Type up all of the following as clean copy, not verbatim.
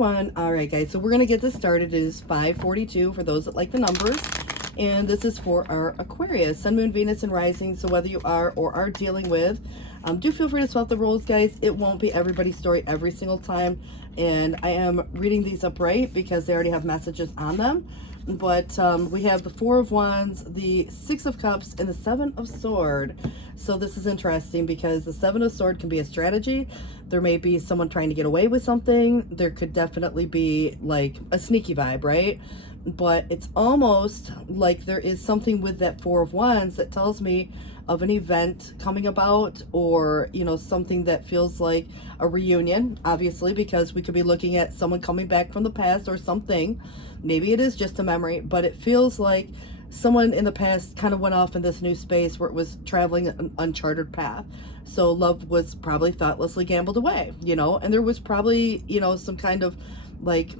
All right, guys, so we're going to get this started. It is 5:42 for those that like the numbers. And this is for our Aquarius, Sun, Moon, Venus, and Rising. So whether you are or are dealing with, do feel free to swap the roles, guys. It won't be everybody's story every single time. And I am reading these upright because they already have messages on them. But we have the Four of Wands, the Six of Cups, and the Seven of Sword. So this is interesting because the Seven of Sword can be a strategy. There may be someone trying to get away with something. There could definitely be like a sneaky vibe, right? But it's almost like there is something with that Four of Wands that tells me of an event coming about, or, you know, something that feels like a reunion, obviously, because we could be looking at someone coming back from the past or something. Maybe it is just a memory, but it feels like someone in the past kind of went off in this new space where it was traveling an uncharted path. So love was probably thoughtlessly gambled away, you know, and there was probably, you know, some kind of like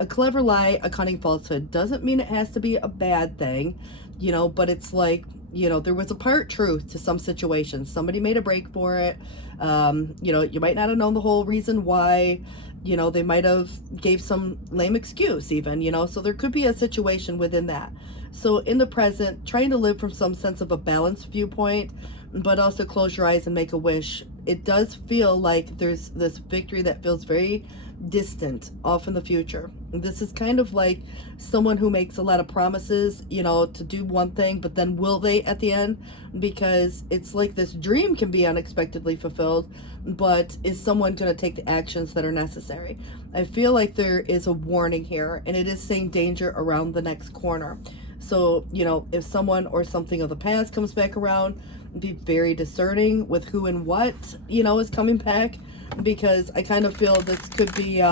a clever lie, a cunning falsehood. Doesn't mean it has to be a bad thing, you know, but it's like, you know, there was a part truth to some situations. Somebody made a break for it. You know, you might not have known the whole reason why. You know, they might have gave some lame excuse even, you know, so there could be a situation within that. So in the present, trying to live from some sense of a balanced viewpoint, but also close your eyes and make a wish. It does feel like there's this victory that feels very distant off in the future. This is kind of like someone who makes a lot of promises, you know, to do one thing, but then will they at the end? Because it's like this dream can be unexpectedly fulfilled, but is someone going to take the actions that are necessary? I feel like there is a warning here, and it is saying danger around the next corner. So, you know, if someone or something of the past comes back around, be very discerning with who and what, you know, is coming back, because I kind of feel this could be,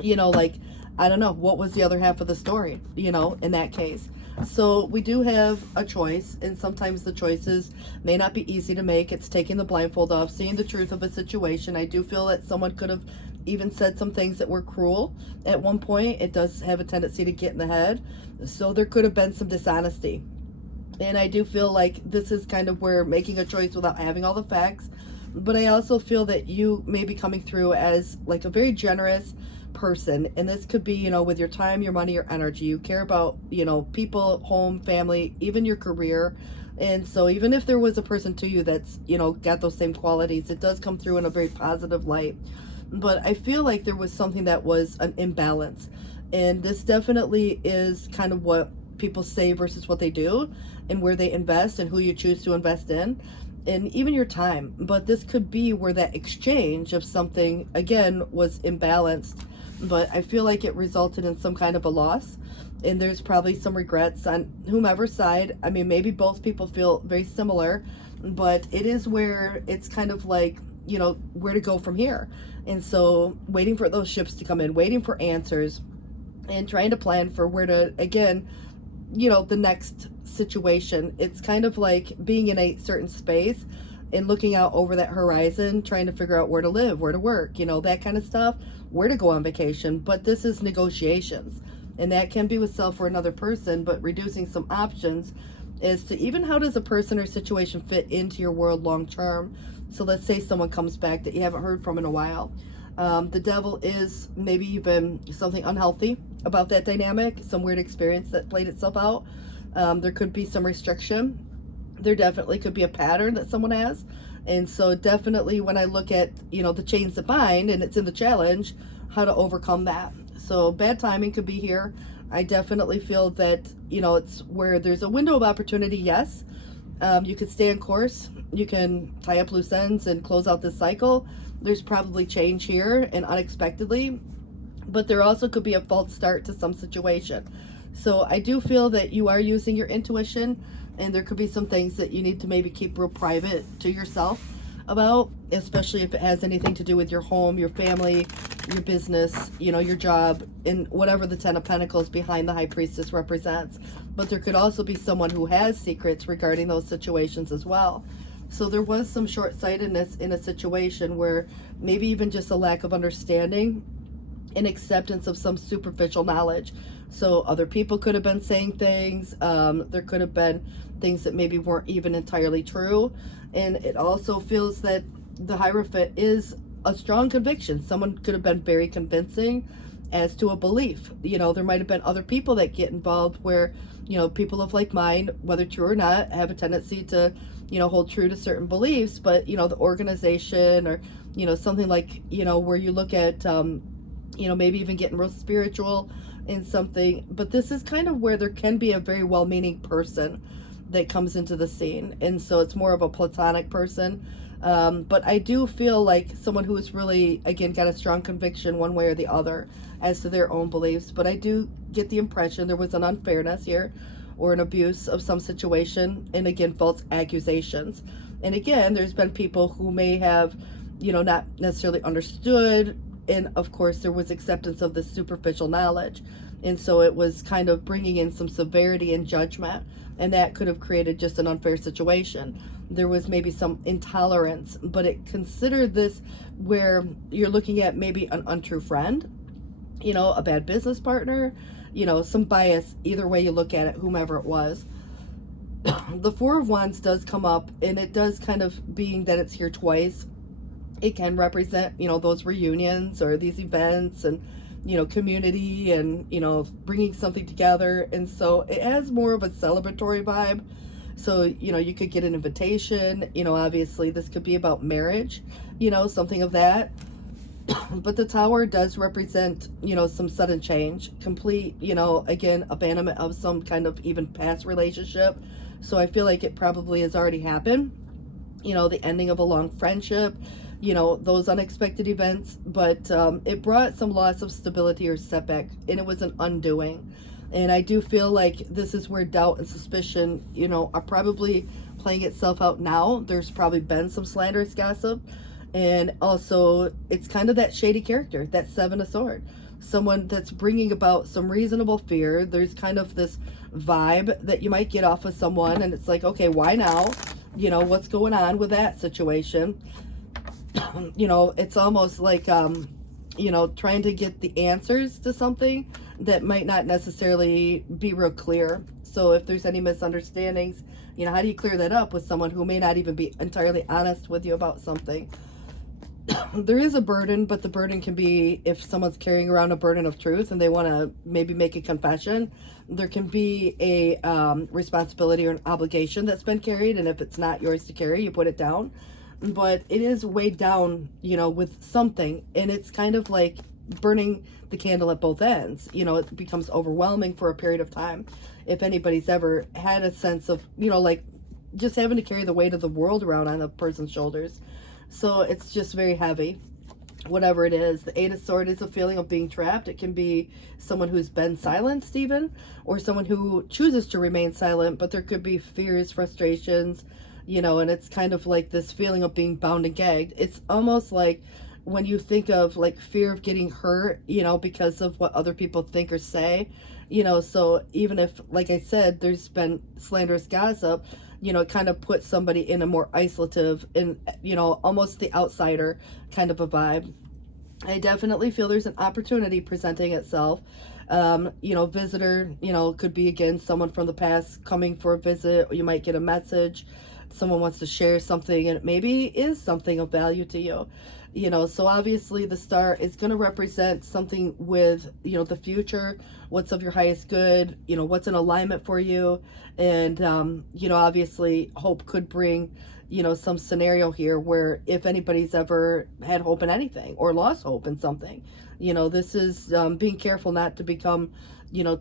you know, like, I don't know, what was the other half of the story, you know, in that case. So we do have a choice, and sometimes the choices may not be easy to make. It's taking the blindfold off, seeing the truth of a situation. I do feel that someone could have even said some things that were cruel at one point. It does have a tendency to get in the head. So there could have been some dishonesty. And I do feel like this is kind of where making a choice without having all the facts. But I also feel that you may be coming through as like a very generous person, and this could be, you know, with your time, your money, your energy. You care about, you know, people, home, family, even your career. And so even if there was a person to you that's, you know, got those same qualities, it does come through in a very positive light. But I feel like there was something that was an imbalance, and this definitely is kind of what people say versus what they do, and where they invest and who you choose to invest in, and even your time. But this could be where that exchange of something again was imbalanced, but I feel like it resulted in some kind of a loss, and there's probably some regrets on whomever's side. I mean, maybe both people feel very similar, but it is where it's kind of like, you know, where to go from here. And so waiting for those ships to come in, waiting for answers, and trying to plan for where to, again, you know, the next situation. It's kind of like being in a certain space and looking out over that horizon, trying to figure out where to live, where to work, you know, that kind of stuff, where to go on vacation. But this is negotiations, and that can be with self or another person, but reducing some options as to even how does a person or situation fit into your world long term. So let's say someone comes back that you haven't heard from in a while. The devil is maybe even something unhealthy about that dynamic, some weird experience that played itself out. There could be some restriction. There definitely could be a pattern that someone has. And so definitely when I look at, you know, the chains that bind, and it's in the challenge, how to overcome that. So bad timing could be here. I definitely feel that, you know, it's where there's a window of opportunity, yes. You could stay on course. You can tie up loose ends and close out this cycle. There's probably change here and unexpectedly, but there also could be a false start to some situation. So I do feel that you are using your intuition, and there could be some things that you need to maybe keep real private to yourself about, especially if it has anything to do with your home, your family, your business, you know, your job, and whatever the Ten of Pentacles behind the High Priestess represents. But there could also be someone who has secrets regarding those situations as well. So there was some short-sightedness in a situation where maybe even just a lack of understanding and acceptance of some superficial knowledge. So other people could have been saying things. There could have been things that maybe weren't even entirely true. And it also feels that the Hierophant is a strong conviction. Someone could have been very convincing, as to a belief. There might have been other people that get involved where, people of like mind, whether true or not, have a tendency to, hold true to certain beliefs. But, the organization or, something like, where you look at, maybe even getting real spiritual in something. But this is kind of where there can be a very well-meaning person that comes into the scene. And so it's more of a platonic person. But I do feel like someone who has really, again, got a strong conviction one way or the other as to their own beliefs. But I do get the impression there was an unfairness here or an abuse of some situation. And again, false accusations. And again, there's been people who may have, not necessarily understood. And of course, there was acceptance of this superficial knowledge. And so it was kind of bringing in some severity and judgment. And that could have created just an unfair situation. There was maybe some intolerance, but it considered this where you're looking at maybe an untrue friend, a bad business partner, some bias, either way you look at it, whomever it was. The Four of Wands does come up, and it does kind of, being that it's here twice, it can represent, those reunions or these events and, community and, bringing something together. And so it has more of a celebratory vibe. So, you could get an invitation, obviously this could be about marriage, something of that. But the Tower does represent, some sudden change, complete, again, abandonment of some kind of even past relationship. So I feel like it probably has already happened, the ending of a long friendship, those unexpected events. But it brought some loss of stability or setback, and it was an undoing. And I do feel like this is where doubt and suspicion, are probably playing itself out now. There's probably been some slanderous gossip. And also, it's kind of that shady character, that Seven of Swords. Someone that's bringing about some reasonable fear. There's kind of this vibe that you might get off of someone. And it's like, okay, why now? What's going on with that situation? It's almost like, trying to get the answers to something that might not necessarily be real clear. So if there's any misunderstandings, how do you clear that up with someone who may not even be entirely honest with you about something? There is a burden, but the burden can be if someone's carrying around a burden of truth and they want to maybe make a confession, there can be a responsibility or an obligation that's been carried. And if it's not yours to carry, you put it down. But it is weighed down, with something. And it's kind of like burning the candle at both ends. It becomes overwhelming for a period of time. If anybody's ever had a sense of, like just having to carry the weight of the world around on a person's shoulders. So it's just very heavy, whatever it is. The Eight of Swords is a feeling of being trapped. It can be someone who's been silenced even, or someone who chooses to remain silent, but there could be fears, frustrations, and it's kind of like this feeling of being bound and gagged. It's almost like when you think of like fear of getting hurt, because of what other people think or say, so even if, like I said, there's been slanderous gossip, it kind of puts somebody in a more isolative and, almost the outsider kind of a vibe. I definitely feel there's an opportunity presenting itself. Visitor, could be, again, someone from the past coming for a visit, or you might get a message. Someone wants to share something, and it maybe is something of value to you. So obviously the star is going to represent something with, the future, what's of your highest good, what's in alignment for you. And, obviously hope could bring, some scenario here where if anybody's ever had hope in anything or lost hope in something, this is being careful not to become,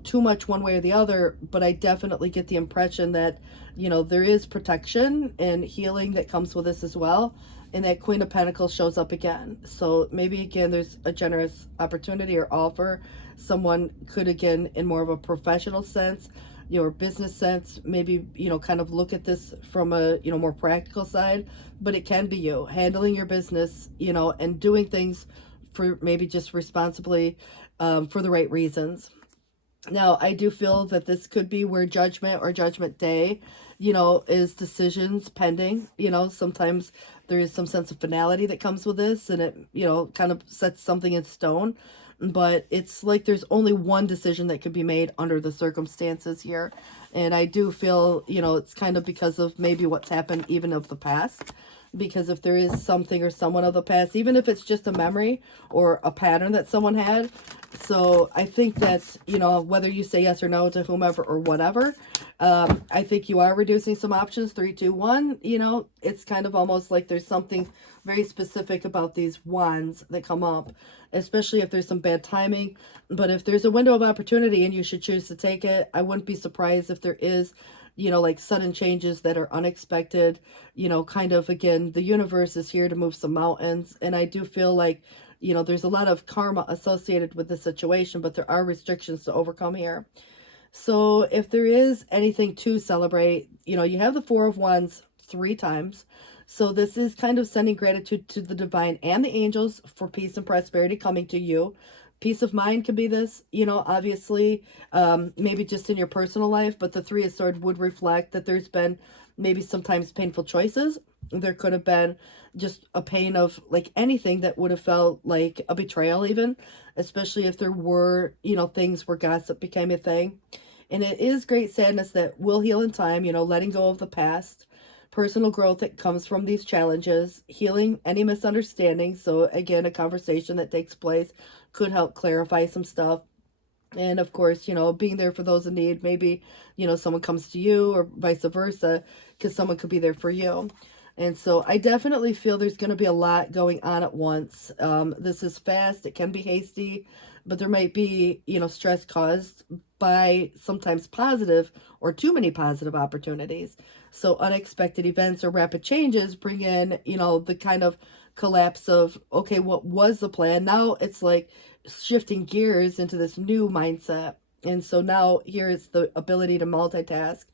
too much one way or the other. But I definitely get the impression that, there is protection and healing that comes with this as well. And that Queen of Pentacles shows up again. So maybe, again, there's a generous opportunity or offer. Someone could, again, in more of a professional sense, or business sense, maybe, kind of look at this from a, more practical side. But it can be you handling your business, and doing things for maybe just responsibly, for the right reasons. Now, I do feel that this could be where Judgment or Judgment Day, is decisions pending. Sometimes there is some sense of finality that comes with this, and it, kind of sets something in stone. But it's like there's only one decision that could be made under the circumstances here. And I do feel, it's kind of because of maybe what's happened even of the past. because if there is something or someone of the past, even if it's just a memory or a pattern that someone had. So I think that, you know, whether you say yes or no to whomever or whatever, I think you are reducing some options. 3, 2, 1, you know, it's kind of almost like there's something very specific about these wands that come up, especially if there's some bad timing. But if there's a window of opportunity and you should choose to take it, I wouldn't be surprised if there is, you know, like sudden changes that are unexpected. You know, kind of, again, the universe is here to move some mountains. And I do feel like, you know, there's a lot of karma associated with the situation, but there are restrictions to overcome here. So if there is anything to celebrate, you know, you have the Four of Wands 3 times. So this is kind of sending gratitude to the divine and the angels for peace and prosperity coming to you. Peace of mind could be this, you know, obviously, maybe just in your personal life, but the Three of Swords would reflect that there's been maybe sometimes painful choices. There could have been just a pain of like anything that would have felt like a betrayal even, especially if there were, you know, things where gossip became a thing. And it is great sadness that will heal in time, you know, letting go of the past, personal growth that comes from these challenges, healing any misunderstandings. So again, a conversation that takes place could help clarify some stuff. And of course, you know, being there for those in need. Maybe, you know, someone comes to you or vice versa, because someone could be there for you. And so I definitely feel there's going to be a lot going on at once. This is fast. It can be hasty, but there might be, you know, stress caused by sometimes positive or too many positive opportunities. So unexpected events or rapid changes bring in, you know, the kind of collapse of, okay, what was the plan? Now it's like shifting gears into this new mindset. And so now here is the ability to multitask.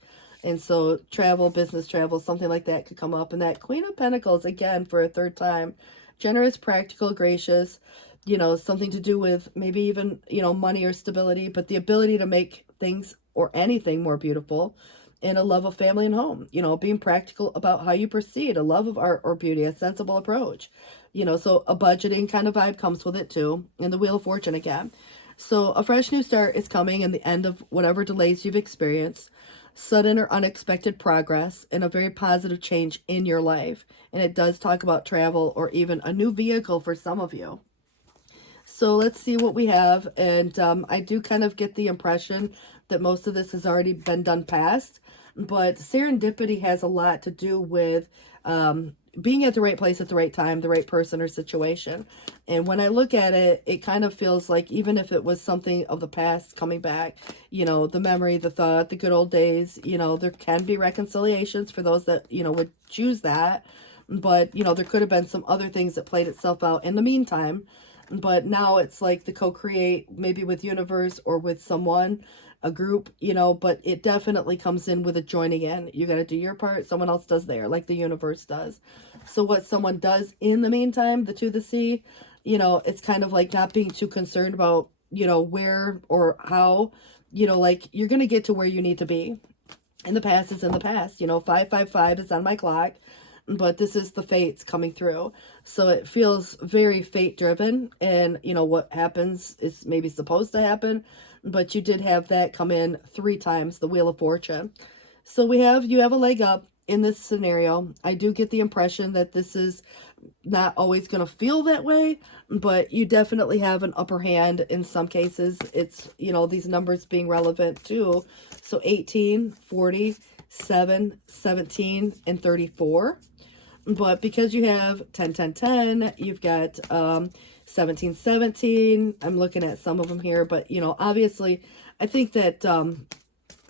And so travel, business travel, something like that could come up. And that Queen of Pentacles, again, for a third time, generous, practical, gracious, you know, something to do with maybe even, you know, money or stability, but the ability to make things or anything more beautiful, and a love of family and home, you know, being practical about how you proceed, a love of art or beauty, a sensible approach, you know, so a budgeting kind of vibe comes with it too. And the Wheel of Fortune again. So a fresh new start is coming and the end of whatever delays you've experienced, sudden or unexpected progress, and a very positive change in your life. And it does talk about travel or even a new vehicle for some of you. So let's see what we have. And I do kind of get the impression that most of this has already been done past. But serendipity has a lot to do with being at the right place at the right time, the right person or situation. And when I look at it, it kind of feels like even if it was something of the past coming back, you know, the memory, the thought, the good old days, you know, there can be reconciliations for those that, you know, would choose that. But, you know, there could have been some other things that played itself out in the meantime. But now it's like the co-create, maybe with universe or with someone, a group, you know, but it definitely comes in with a joining in. You got to do your part, someone else does there, like the universe does. So what someone does in the meantime, the to the sea, you know, it's kind of like not being too concerned about, you know, where or how, you know, like you're going to get to where you need to be. In the past is in the past, you know, 555 is on my clock. But this is the fates coming through. So it feels very fate driven. And, you know, what happens is maybe supposed to happen. But you did have that come in 3 times, the Wheel of Fortune. So you have a leg up in this scenario. I do get the impression that this is not always going to feel that way, but you definitely have an upper hand in some cases. It's, you know, these numbers being relevant too. So 18, 40, 7, 17, and 34. But because you have 10, 10, 10, you've got 17, 17. I'm looking at some of them here, but, you know, obviously, I think that,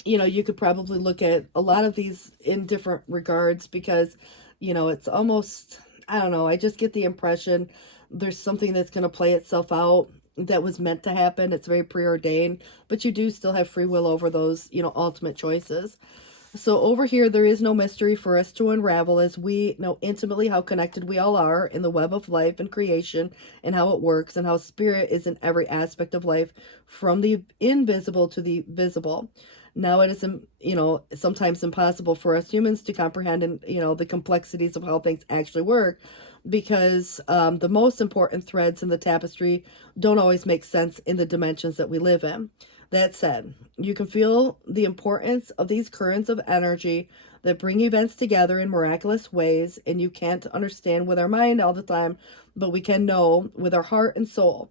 you know, you could probably look at a lot of these in different regards because, you know, it's almost, I don't know, I just get the impression there's something that's going to play itself out that was meant to happen. It's very preordained, but you do still have free will over those, you know, ultimate choices. So over here, there is no mystery for us to unravel as we know intimately how connected we all are in the web of life and creation and how it works and how spirit is in every aspect of life from the invisible to the visible. Now it is, you know, sometimes impossible for us humans to comprehend and, you know, the complexities of how things actually work because the most important threads in the tapestry don't always make sense in the dimensions that we live in. That said, you can feel the importance of these currents of energy that bring events together in miraculous ways, and you can't understand with our mind all the time, but we can know with our heart and soul.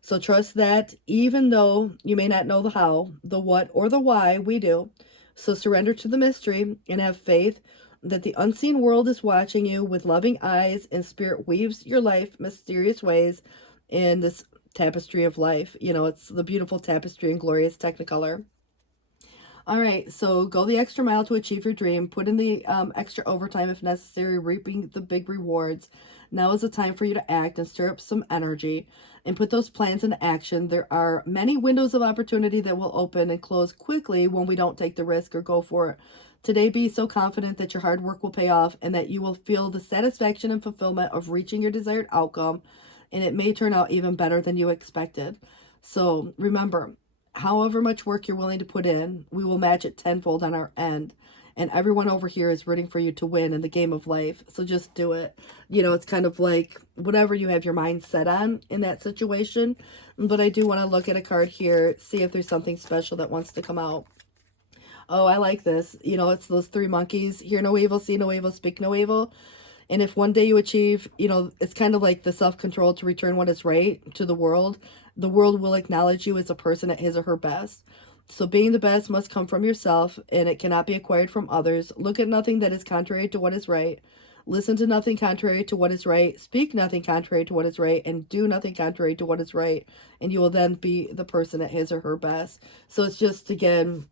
So trust that even though you may not know the how, the what, or the why, we do. So surrender to the mystery and have faith that the unseen world is watching you with loving eyes, and spirit weaves your life mysterious ways in this tapestry of life. It's the beautiful tapestry in glorious technicolor. All right, so go the extra mile to achieve your dream. Put in the extra overtime if necessary, reaping the big rewards. Now is the time for you to act and stir up some energy and put those plans into action. There are many windows of opportunity that will open and close quickly when we don't take the risk or go for it. Today, be so confident that your hard work will pay off and that you will feel the satisfaction and fulfillment of reaching your desired outcome, and it may turn out even better than you expected. So remember, however much work you're willing to put in, we will match it tenfold on our end. And everyone over here is rooting for you to win in the game of life. So just do it. It's kind of like whatever you have your mind set on in that situation. But I do want to look at a card here, see if there's something special that wants to come out. Oh, I like this. It's those three monkeys. Hear no evil, see no evil, speak no evil. And if one day you achieve, it's kind of like the self-control to return what is right to the world will acknowledge you as a person at his or her best. So being the best must come from yourself, and it cannot be acquired from others. Look at nothing that is contrary to what is right. Listen to nothing contrary to what is right. Speak nothing contrary to what is right, and do nothing contrary to what is right. And you will then be the person at his or her best. So it's just, again,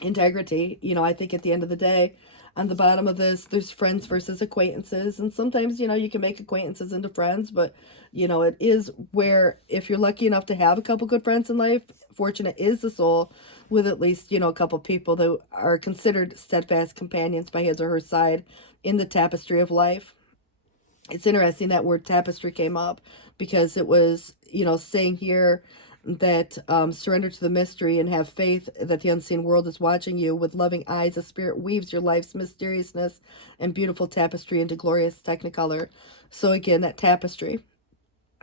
integrity. I think at the end of the day, on the bottom of this, there's friends versus acquaintances. And sometimes, you can make acquaintances into friends, but, it is where if you're lucky enough to have a couple good friends in life, fortunate is the soul with at least, a couple people that are considered steadfast companions by his or her side in the tapestry of life. It's interesting that word tapestry came up because it was, saying here that surrender to the mystery and have faith that the unseen world is watching you with loving eyes. The spirit weaves your life's mysteriousness and beautiful tapestry into glorious technicolor. So again, that tapestry.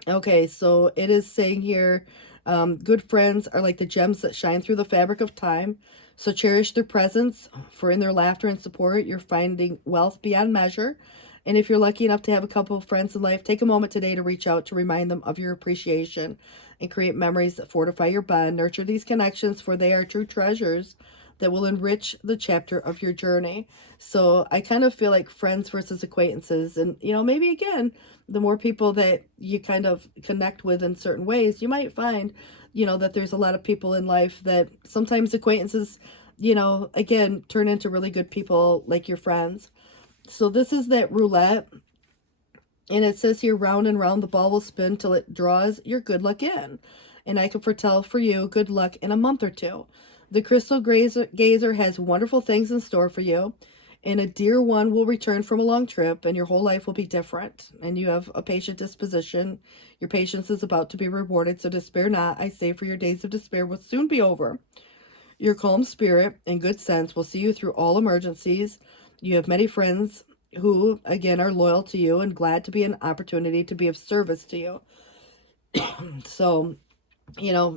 Okay, so it is saying here, good friends are like the gems that shine through the fabric of time. So cherish their presence, for in their laughter and support, you're finding wealth beyond measure. And if you're lucky enough to have a couple of friends in life, take a moment today to reach out to remind them of your appreciation and create memories that fortify your bond. Nurture these connections, for they are true treasures that will enrich the chapter of your journey. So I kind of feel like friends versus acquaintances. And, maybe again, the more people that you kind of connect with in certain ways, you might find, that there's a lot of people in life that sometimes acquaintances, again, turn into really good people like your friends. So this is that roulette. And it says here, round and round the ball will spin till it draws your good luck in. And I can foretell for you good luck in a month or two. The crystal gazer has wonderful things in store for you. And a dear one will return from a long trip, and your whole life will be different. And you have a patient disposition. Your patience is about to be rewarded, so despair not. I say, for your days of despair will soon be over. Your calm spirit and good sense will see you through all emergencies. You have many friends who, again, are loyal to you and glad to be an opportunity to be of service to you. So,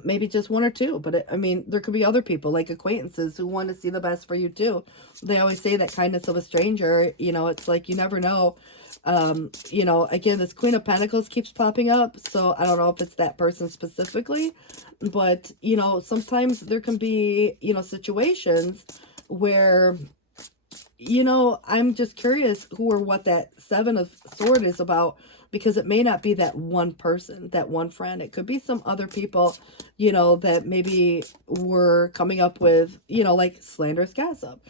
maybe just one or two, but there could be other people like acquaintances who want to see the best for you too. They always say that kindness of a stranger, it's like you never know. Again, this Queen of Pentacles keeps popping up, so I don't know if it's that person specifically, but, sometimes there can be, situations where, I'm just curious who or what that Seven of Swords is about, because it may not be that one person, that one friend. It could be some other people, that maybe were coming up with, like slanderous gossip,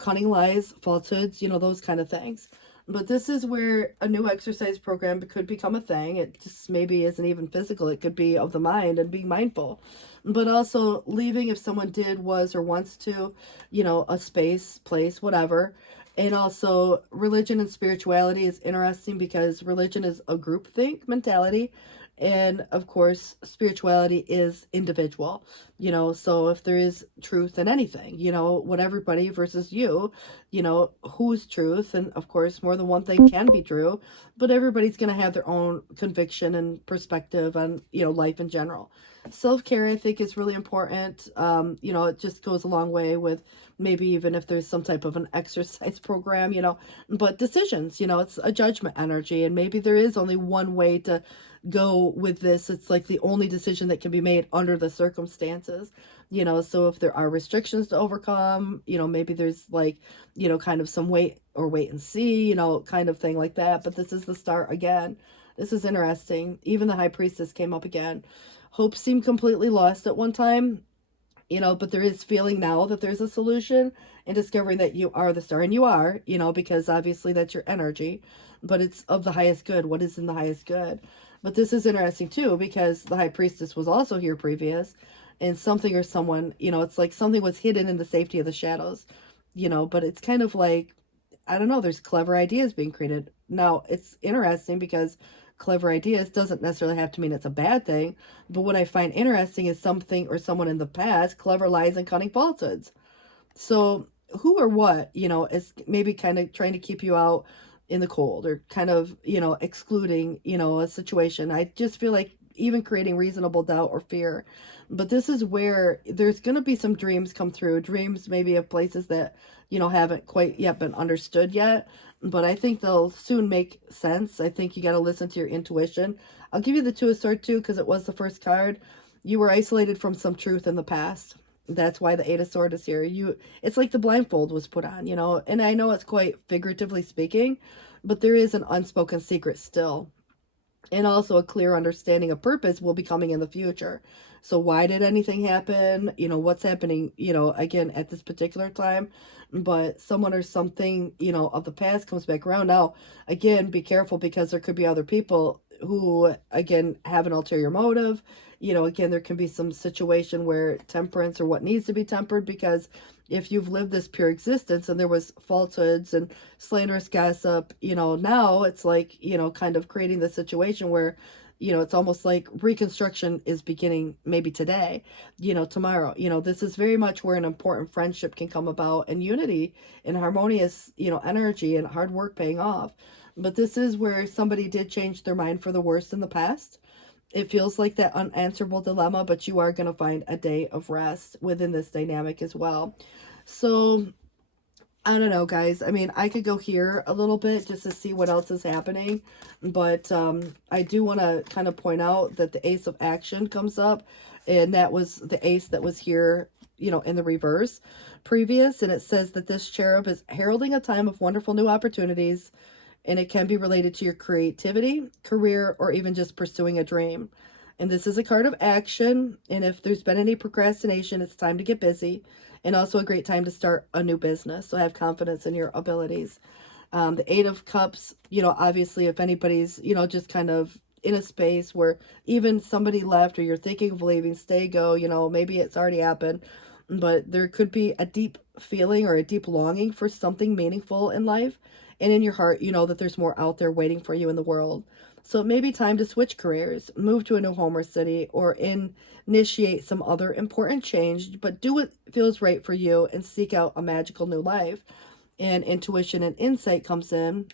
cunning lies, falsehoods, those kind of things. But this is where a new exercise program could become a thing. It just maybe isn't even physical. It could be of the mind and being mindful. But also leaving if someone did, was, or wants to, a space, place, whatever. And also religion and spirituality is interesting because religion is a groupthink mentality. And of course, spirituality is individual, so if there is truth in anything, what everybody versus you, whose truth, and of course, more than one thing can be true, but everybody's going to have their own conviction and perspective on, life in general. Self-care, I think, is really important. It just goes a long way with maybe even if there's some type of an exercise program, but decisions, it's a judgment energy, and maybe there is only one way to go with this. It's like the only decision that can be made under the circumstances, so if there are restrictions to overcome, maybe there's like, kind of some wait and see, kind of thing like that. But this is the start again. This is interesting. Even the high priestess came up again. Hope seemed completely lost at one time, but there is feeling now that there's a solution, and discovering that you are the star, and you are, because obviously that's your energy, but it's of the highest good. What is in the highest good? But this is interesting too, because the high priestess was also here previous, and something or someone, it's like something was hidden in the safety of the shadows, but it's kind of like, I don't know, there's clever ideas being created. Now, it's interesting because clever ideas doesn't necessarily have to mean it's a bad thing, but what I find interesting is something or someone in the past, clever lies and cunning falsehoods. So, who or what, is maybe kind of trying to keep you out in the cold, or kind of, excluding, a situation. I just feel like even creating reasonable doubt or fear. But this is where there's going to be some dreams come through, dreams maybe of places that, haven't quite yet been understood yet. But I think they'll soon make sense. I think you got to listen to your intuition. I'll give you the Two of Swords too, because it was the first card. You were isolated from some truth in the past. That's why the Eight of Swords is here. It's like the blindfold was put on, and I know it's quite figuratively speaking, but there is an unspoken secret still. And also a clear understanding of purpose will be coming in the future. So why did anything happen? What's happening, again, at this particular time? But someone or something, of the past comes back around. Now, again, be careful, because there could be other people who, again, have an ulterior motive. Again, there can be some situation where temperance, or what needs to be tempered, because if you've lived this pure existence and there was falsehoods and slanderous gossip, now it's like, kind of creating the situation where, it's almost like reconstruction is beginning maybe today, tomorrow. This is very much where an important friendship can come about, and unity and harmonious, energy and hard work paying off. But this is where somebody did change their mind for the worst in the past. It feels like that unanswerable dilemma, but you are going to find a day of rest within this dynamic as well. So, I don't know, guys. I mean, I could go here a little bit just to see what else is happening. But I do want to kind of point out that the Ace of Action comes up. And that was the ace that was here, in the reverse previous. And it says that this cherub is heralding a time of wonderful new opportunities, and it can be related to your creativity, career, or even just pursuing a dream. And this is a card of action, and if there's been any procrastination, it's time to get busy, and also a great time to start a new business. So have confidence in your abilities. The Eight of Cups, obviously if anybody's, just kind of in a space where even somebody left, or you're thinking of leaving, stay, go, maybe it's already happened, but there could be a deep feeling or a deep longing for something meaningful in life. And in your heart, you know that there's more out there waiting for you in the world. So it may be time to switch careers, move to a new home or city, or initiate some other important change, but do what feels right for you and seek out a magical new life. And intuition and insight comes in.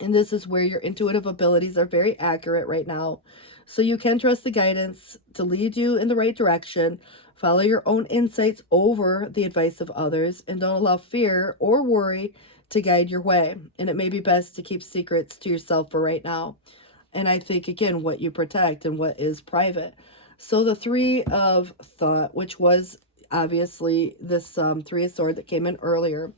And this is where your intuitive abilities are very accurate right now. So you can trust the guidance to lead you in the right direction. Follow your own insights over the advice of others, and don't allow fear or worry to guide your way. And it may be best to keep secrets to yourself for right now. And I think, again, what you protect and what is private. So the Three of Thought, which was obviously this Three of Swords that came in earlier.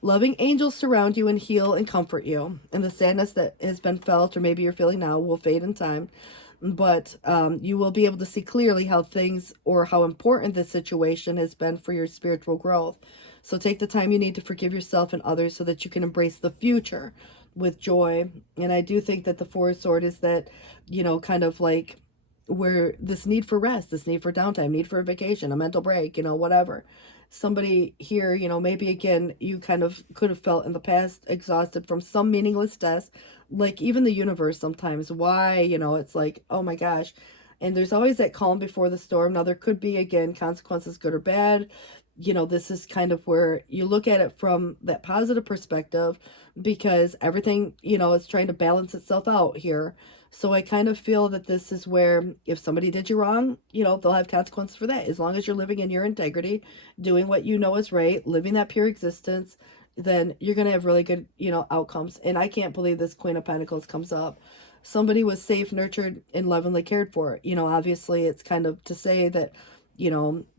Loving angels surround you and heal and comfort you. And the sadness that has been felt, or maybe you're feeling now, will fade in time. But you will be able to see clearly how things, or how important this situation has been for your spiritual growth. So take the time you need to forgive yourself and others, so that you can embrace the future with joy. And I do think that the Four of Swords is that, kind of like where this need for rest, this need for downtime, need for a vacation, a mental break, whatever. Somebody here, maybe again, you kind of could have felt in the past exhausted from some meaningless task, like even the universe sometimes. Why, it's like, oh my gosh. And there's always that calm before the storm. Now, there could be, again, consequences, good or bad. This is kind of where you look at it from that positive perspective, because everything, is trying to balance itself out here. So I kind of feel that this is where if somebody did you wrong, they'll have consequences for that. As long as you're living in your integrity, doing what you know is right, living that pure existence, then you're going to have really good, outcomes. And I can't believe this Queen of Pentacles comes up. Somebody was safe, nurtured, and lovingly cared for. Obviously it's kind of to say that,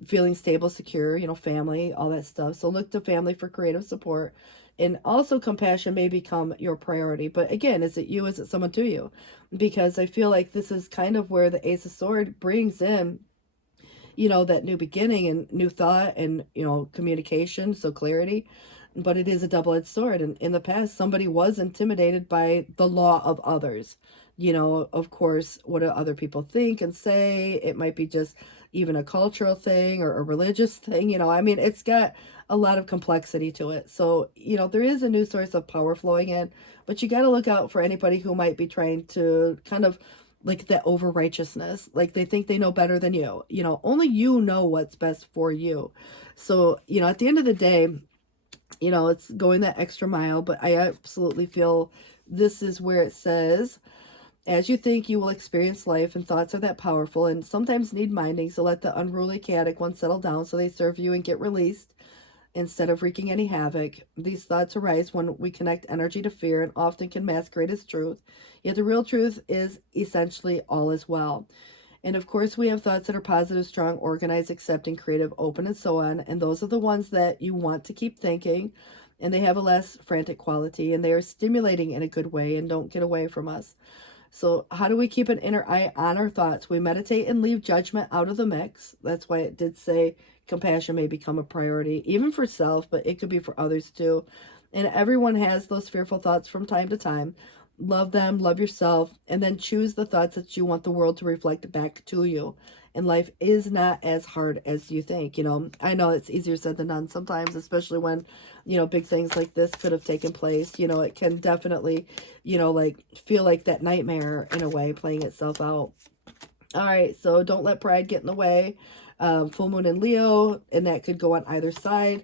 feeling stable, secure, family, all that stuff. So look to family for creative support. And also compassion may become your priority. But again, is it you? Is it someone to you? Because I feel like this is kind of where the Ace of Sword brings in, that new beginning and new thought and, communication, so clarity. But it is a double-edged sword. And in the past, somebody was intimidated by the law of others. Of course, what do other people think and say? It might be just even a cultural thing or a religious thing. I mean, it's got a lot of complexity to it. So, there is a new source of power flowing in, but you got to look out for anybody who might be trying to kind of like that over righteousness. Like they think they know better than you. Only you know what's best for you. So, at the end of the day, it's going that extra mile, but I absolutely feel this is where it says, as you think, you will experience life, and thoughts are that powerful and sometimes need minding. So let the unruly, chaotic ones settle down so they serve you and get released instead of wreaking any havoc. These thoughts arise when we connect energy to fear and often can masquerade as truth. Yet the real truth is essentially all is well. And of course, we have thoughts that are positive, strong, organized, accepting, creative, open, and so on. And those are the ones that you want to keep thinking. And they have a less frantic quality, and they are stimulating in a good way and don't get away from us. So how do we keep an inner eye on our thoughts? We meditate and leave judgment out of the mix. That's why it did say compassion may become a priority, even for self, but it could be for others too. And everyone has those fearful thoughts from time to time. Love them, love yourself, and then choose the thoughts that you want the world to reflect back to you. And life is not as hard as you think. I know it's easier said than done sometimes, especially when, big things like this could have taken place. It can definitely, like feel like that nightmare in a way playing itself out. All right, so don't let pride get in the way. Full moon in Leo, and that could go on either side.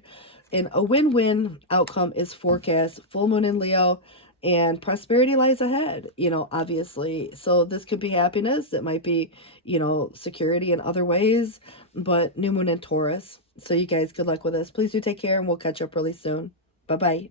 And a win-win outcome is forecast. Full moon in Leo, and prosperity lies ahead, obviously. So this could be happiness. It might be, security in other ways, but new moon in Taurus. So you guys, good luck with this. Please do take care, and we'll catch up really soon. Bye-bye.